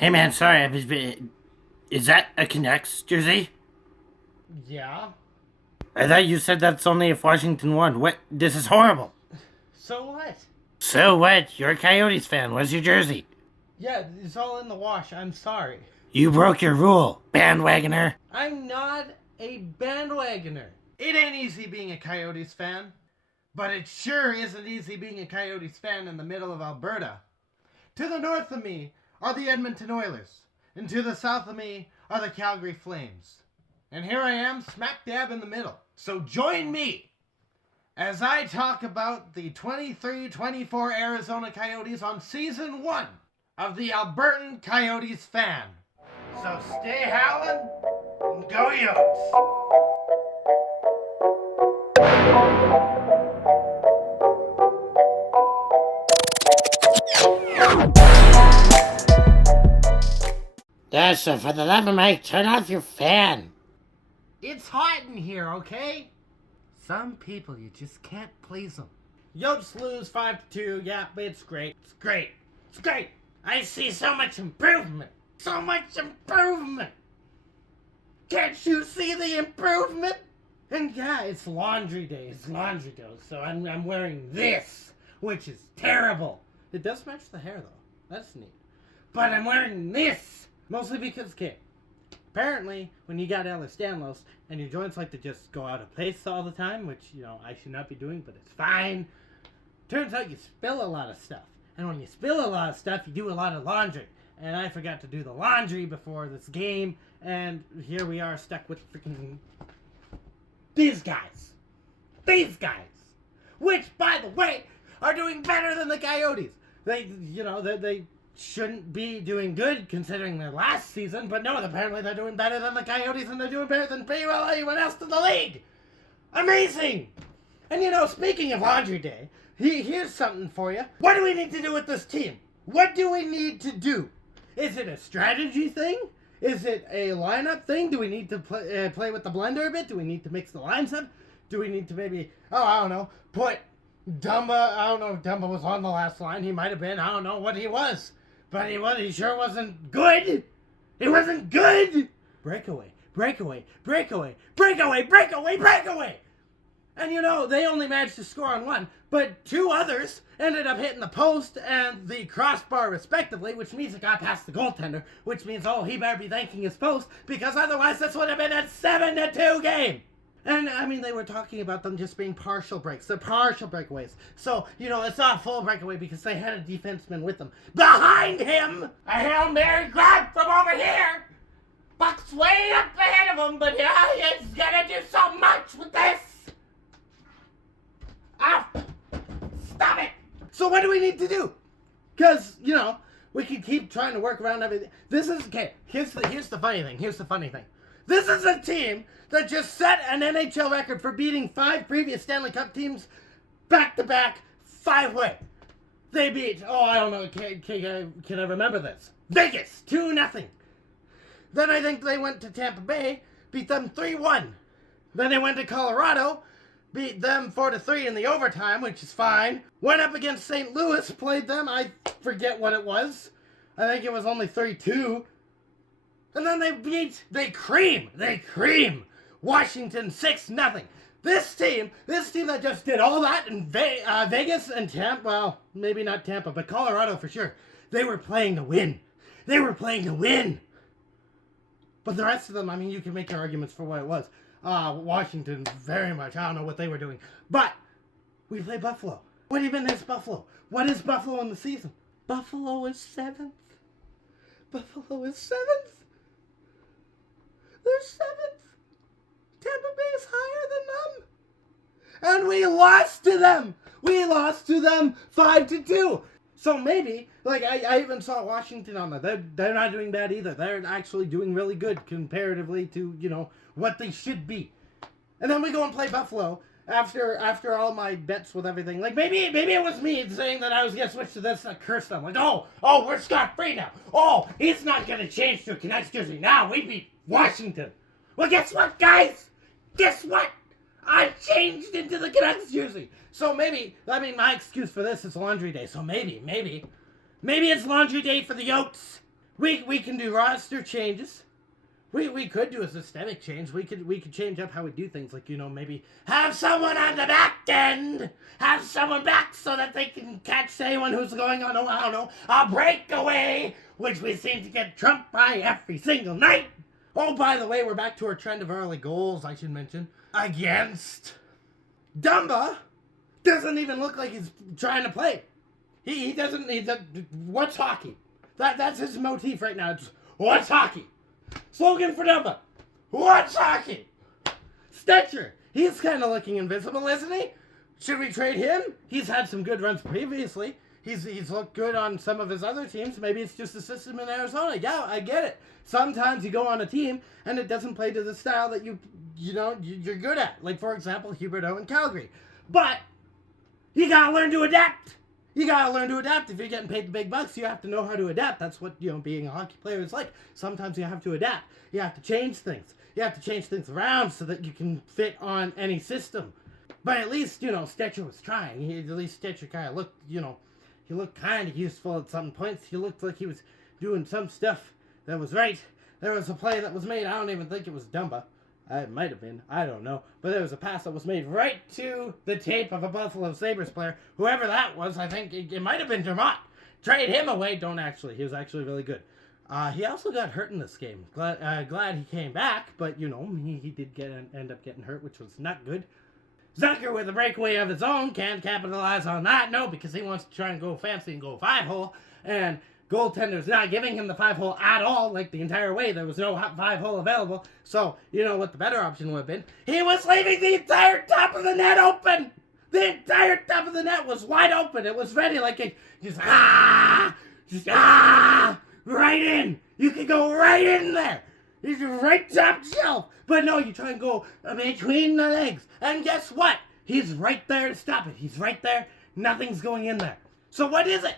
Hey man, sorry, is that a Canucks jersey? Yeah. I thought you said that's only if Washington won. What? This is horrible. So what? So what? You're a Coyotes fan. What's your jersey? Yeah, it's all in the wash. I'm sorry. You broke your rule, bandwagoner. I'm not a bandwagoner. It ain't easy being a Coyotes fan. But it sure isn't easy being a Coyotes fan in the middle of Alberta. To the north of me are the Edmonton Oilers. And to the south of me are the Calgary Flames. And here I am, smack dab in the middle. So join me as I talk about the 23-24 Arizona Coyotes on Season 1 of the Albertan Coyotes Fan. So stay howling and go Yotes! Dasha, for the love of Mike, turn off your fan. It's hot in here, okay? Some people, you just can't please them. Yotes lose 5-2. Yeah, it's great. It's great. It's great. I see so much improvement. So much improvement. Can't you see the improvement? And yeah, it's laundry day. It's laundry day. So I'm wearing this, which is terrible. It does match the hair, though. That's neat. But I'm wearing this, mostly because, okay, apparently, when you got Ehlers-Danlos and your joints like to just go out of place all the time, which, you know, I should not be doing, but it's fine. Turns out you spill a lot of stuff. And when you spill a lot of stuff, you do a lot of laundry. And I forgot to do the laundry before this game, and here we are stuck with freaking these guys. These guys. Which, by the way, are doing better than the Coyotes. They shouldn't be doing good considering their last season, but no, apparently they're doing better than the Coyotes, and they're doing better than pretty well anyone else in the league. Amazing! And speaking of laundry day, here's something for you. What do we need to do with this team? What do we need to do? Is it a strategy thing? Is it a lineup thing? Do we need to play with the blender a bit? Do we need to mix the lines up? Do we need to maybe, I don't know, put Dumba, I don't know if Dumba was on the last line. He might have been. I don't know what he was. But he sure wasn't good. He wasn't good. Breakaway. And they only managed to score on one, but two others ended up hitting the post and the crossbar respectively, which means it got past the goaltender, which means, he better be thanking his post, because otherwise this would have been a 7-2 game. And, they were talking about them just being partial breaks. They're partial breakaways. So, it's not a full breakaway because they had a defenseman with them. Behind him, a Hail Mary grab from over here. Buck's way up ahead of him, but he's gonna do so much with this. Stop it. So what do we need to do? Because, we can keep trying to work around everything. This is, okay, here's the funny thing. This is a team that just set an NHL record for beating 5 previous Stanley Cup teams back-to-back 5-way. They beat, I don't know, can I remember this? Vegas, 2-0. Then I think they went to Tampa Bay, beat them 3-1. Then they went to Colorado, beat them 4-3 in the overtime, which is fine. Went up against St. Louis, played them, I forget what it was. I think it was only 3-2. And then they cream Washington 6-0. This team that just did all that in Vegas and Tampa, well, maybe not Tampa, but Colorado for sure. They were playing to win. But the rest of them, you can make your arguments for what it was. Washington, very much, I don't know what they were doing. But we play Buffalo. What even is Buffalo? What is Buffalo in the season? Buffalo is 7th. They're 7th. Tampa Bay is higher than them. And we lost to them. 5-2. So maybe, I even saw Washington on that. They're not doing bad either. They're actually doing really good comparatively to, what they should be. And then we go and play Buffalo after all my bets with everything. Maybe it was me saying that I was going to switch to this. I cursed them. We're scot-free now. He's not going to change to a Canucks jersey. Now we beat Washington. Well, guess what, guys? I changed into the Canucks jersey. So maybe, my excuse for this is laundry day. So maybe it's laundry day for the Yotes. We can do roster changes. We could do a systemic change. We could change up how we do things, like, maybe have someone on the back end, have someone back so that they can catch anyone who's going on, I don't know, a breakaway, which we seem to get trumped by every single night. Oh, by the way, we're back to our trend of early goals, I should mention, against Dumba. Doesn't even look like he's trying to play. He doesn't. What's hockey? That's his motif right now. It's what's hockey. Slogan for Dumba. What's hockey? Stetcher. He's kind of looking invisible, isn't he? Should we trade him? He's had some good runs previously. He's looked good on some of his other teams. Maybe it's just the system in Arizona. Yeah, I get it. Sometimes you go on a team and it doesn't play to the style that you're good at. Like, for example, Huberdeau in Calgary. But you gotta learn to adapt. You gotta learn to adapt. If you're getting paid the big bucks, you have to know how to adapt. That's what, being a hockey player is like. Sometimes you have to adapt. You have to change things. You have to change things around so that you can fit on any system. But at least, Stetcher was trying. At least Stetcher kind of looked, he looked kind of useful at some points. He looked like he was doing some stuff that was right. There was a play that was made. I don't even think it was Dumba. It might have been. I don't know. But there was a pass that was made right to the tape of a Buffalo Sabres player. Whoever that was, I think it might have been Dermott. Trade him away. Don't actually. He was actually really good. He also got hurt in this game. Glad he came back, but, he did end up getting hurt, which was not good. Zucker with a breakaway of his own can't capitalize on that. No, because he wants to try and go fancy and go 5-hole. And goaltender's not giving him the 5-hole at all, like the entire way. There was no 5-hole available. So, what the better option would have been? He was leaving the entire top of the net open! The entire top of the net was wide open. It was ready, like a, right in. You could go right in there. He's right top shelf. But no, you try and go between the legs. And guess what? He's right there to stop it. He's right there. Nothing's going in there. So what is it?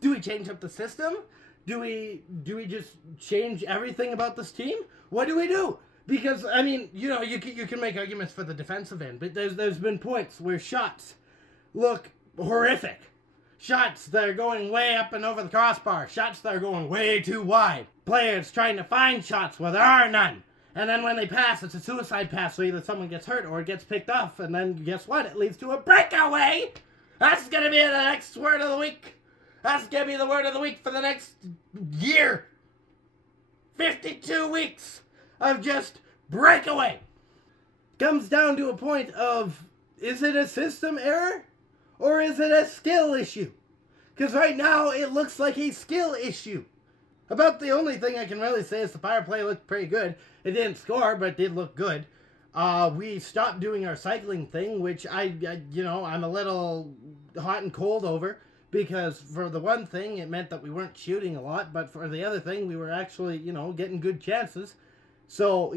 Do we change up the system? Do we just change everything about this team? What do we do? Because, you can make arguments for the defensive end, but there's been points where shots look horrific. Shots that are going way up and over the crossbar. Shots that are going way too wide. Players trying to find shots where there are none. And then when they pass, it's a suicide pass, so either someone gets hurt or it gets picked off, and then guess what? It leads to a breakaway! That's gonna be the next word of the week. That's gonna be the word of the week for the next year. 52 weeks of just breakaway. Comes down to a point of, is it a system error? Or is it a skill issue? Because right now, it looks like a skill issue. About the only thing I can really say is the power play looked pretty good. It didn't score, but it did look good. We stopped doing our cycling thing, which I'm a little hot and cold over. Because for the one thing, it meant that we weren't shooting a lot. But for the other thing, we were actually, getting good chances. So,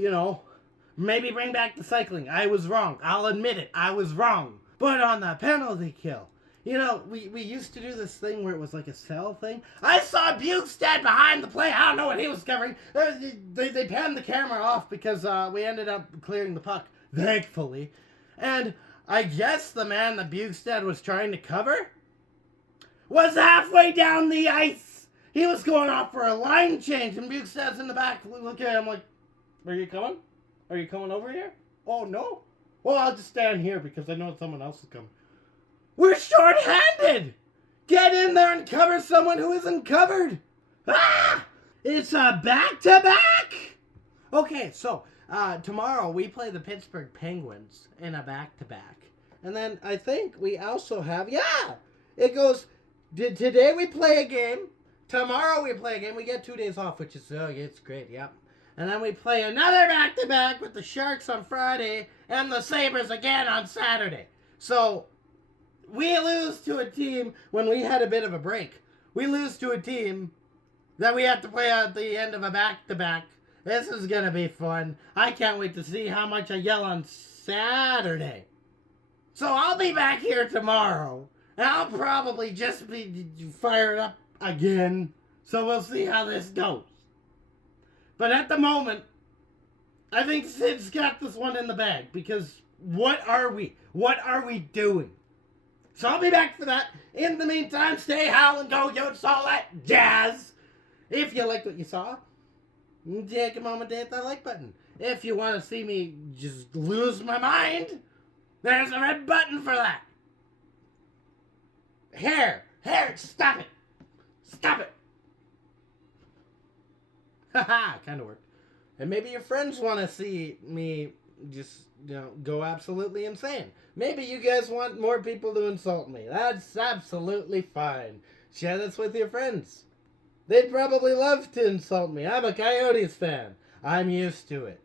maybe bring back the cycling. I was wrong. I'll admit it. I was wrong. But on the penalty kill, we used to do this thing where it was like a cell thing. I saw Bukestad behind the play. I don't know what he was covering. They panned the camera off because we ended up clearing the puck, thankfully. And I guess the man that Bukestad was trying to cover was halfway down the ice. He was going off for a line change, and Bukestad's in the back. Look at him like, are you coming? Are you coming over here? Oh, no? Well, I'll just stand here because I know someone else is coming. We're short-handed! Get in there and cover someone who isn't covered! Ah! It's a back-to-back! Okay, so, tomorrow we play the Pittsburgh Penguins in a back-to-back. And then I think we also have, it goes, today we play a game, tomorrow we play a game, we get 2 days off, which is, it's great, yep. And then we play another back-to-back with the Sharks on Friday and the Sabres again on Saturday. So, we lose to a team when we had a bit of a break. We lose to a team that we have to play at the end of a back-to-back. This is going to be fun. I can't wait to see how much I yell on Saturday. So, I'll be back here tomorrow. And I'll probably just be fired up again. So, we'll see how this goes. But at the moment, I think Sid's got this one in the bag. Because what are we? What are we doing? So I'll be back for that. In the meantime, stay howling, go Yotes, all that jazz. If you liked what you saw, take a moment to hit that like button. If you want to see me just lose my mind, there's a red button for that. Hair, stop it. Stop it. Haha, kind of worked. And maybe your friends want to see me just, go absolutely insane. Maybe you guys want more people to insult me. That's absolutely fine. Share this with your friends. They'd probably love to insult me. I'm a Coyotes fan. I'm used to it.